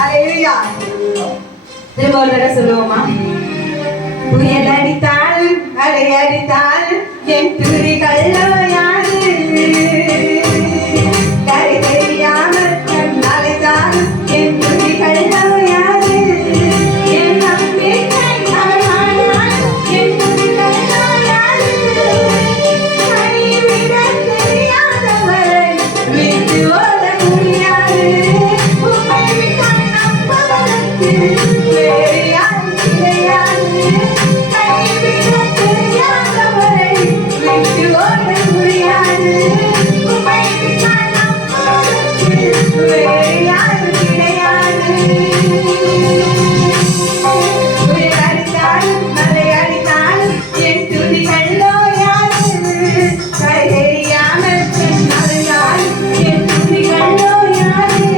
ஹalleluya. திரும்ப ஒரு தடவை சொல்லுவோமா? புயல் அடித்தாலும் அலை அடித்தாலும் என் துதிகள் ஓயாது. கரை தெரியாமல் கண் அலைத்தாலும் என் துதிகள் ஓயாது. என் நம்பிக்கை அவனானாலும் என் துதிகள் ஓயாது. கைவிட தெரியாதவரை விட்டு ஓட முடியாது. உம்மை விட்டால் நம்புவதற்கு வேறு யாரும் கிடையாது. கைவிட தெரியாதவரை விட்டு ஓட முடியாது. உம்மை விட்டால் நம்புவதற்கு வேறு யாரும் கிடையாது. புயல் அடித்தாலும் மழை அடித்தாலும் என் துதிகள் ஓயாது. கரை தெரியாமல் என் அழுதாலும் என் துதிகள் ஓயாது.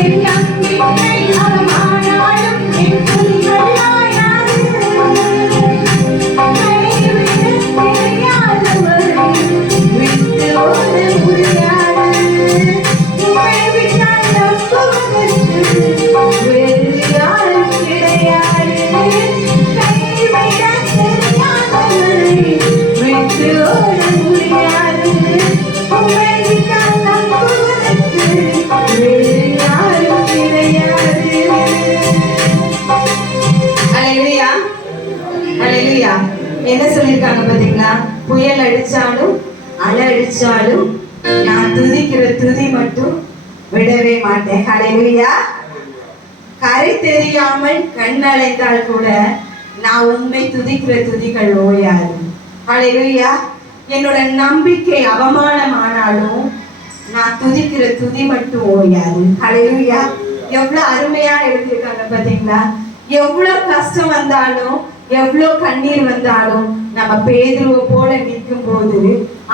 என் நம்பிக்கை அவமானாலும் என் துதிகள் ஓயாது. கைவிட தெரியாதவரை விட்டு ஓட முடியாது. உம்மை விட்டால் நம்புவதற்கு வேறு யாரும் கிடையாது. கைவிட தெரியாதவரை விட்டு ஓட முடியாது. உம்மை விட்டால் நம்புவதற்கு வேறு யாரும் கிடையாது. ஹalleluya. ஹalleluya. என்ன சொல்லிருக்காங்க பாத்தீங்களா? புயல் அடிச்சாலும் அலை அடிச்சாலும் நான் துதிக்கிற துதி மட்டும் விடவே மாட்டேன். ஹalleluya. கரை தெரியாமல் கண் அலைந்தால் கூட நான் உண்மை துதிக்கிற துதிகள் ஓயாது. ஹalleluya. என்னோட நம்பிக்கை அவமானமானாலும் நான் துதிக்கிற துதி மட்டும் ஓயாது. ஹalleluya. எவ்வளவு அருமையா எழுதியிருக்காங்க பாத்தீங்களா? எவ்வளவு கஷ்டம் வந்தாலும் எவ்வளவு கண்ணீர் வந்தாலும் நம்ம பேதுருவை போல நிற்கும் போது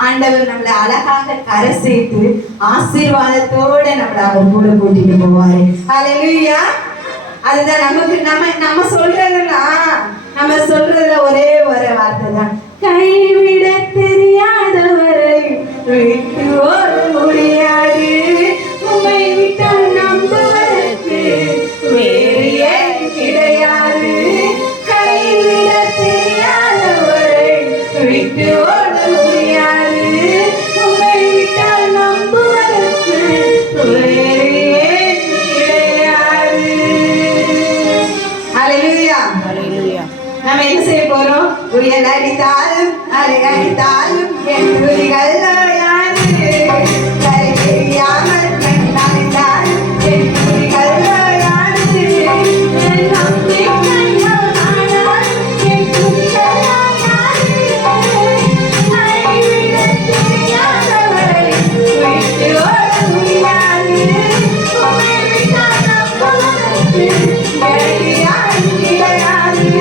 ஆண்டவர் நம்மளை அழகாக கரை சேர்த்து ஆசீர்வாதத்தோட நம்மளை அவர் கூட கூட்டிட்டு போவாரு. ஹalleluya. அதுதான் நமக்கு நம்ம சொல்றதுல ஒரே ஒரு வார்த்தை தான், கைவிட தெரியாதவரை விட்டு ஓட முடியாது. உம்மை விட்டால் நம்புவதற்கு வேறு ஏதும் கிடையாது. கைவிட தெரியாதவரை விட்டு ஓட முடியாது. உம்மை விட்டால் நம்புவதற்கு வேறு ஏதும் கிடையாது. ஹalleluya. ஹalleluya. நாம என்ன செய்ய போறோம்? புயல் அடித்தாலும் அலை அடித்தாலும் என் துதிகள் ஓயாது. கரை தெரியாமல் கண் அலைந்தாலும் என் துதிகள் ஓயாது. என் நம்பிக்கை அவமானாலும் என் துதிகள் ஓயாது. கைவிட தெரியாதவரை விட்டு ஓட முடியாது. உம்மை விட்டால் நம்புவதற்கு வேறு யாரும் கிடையாது.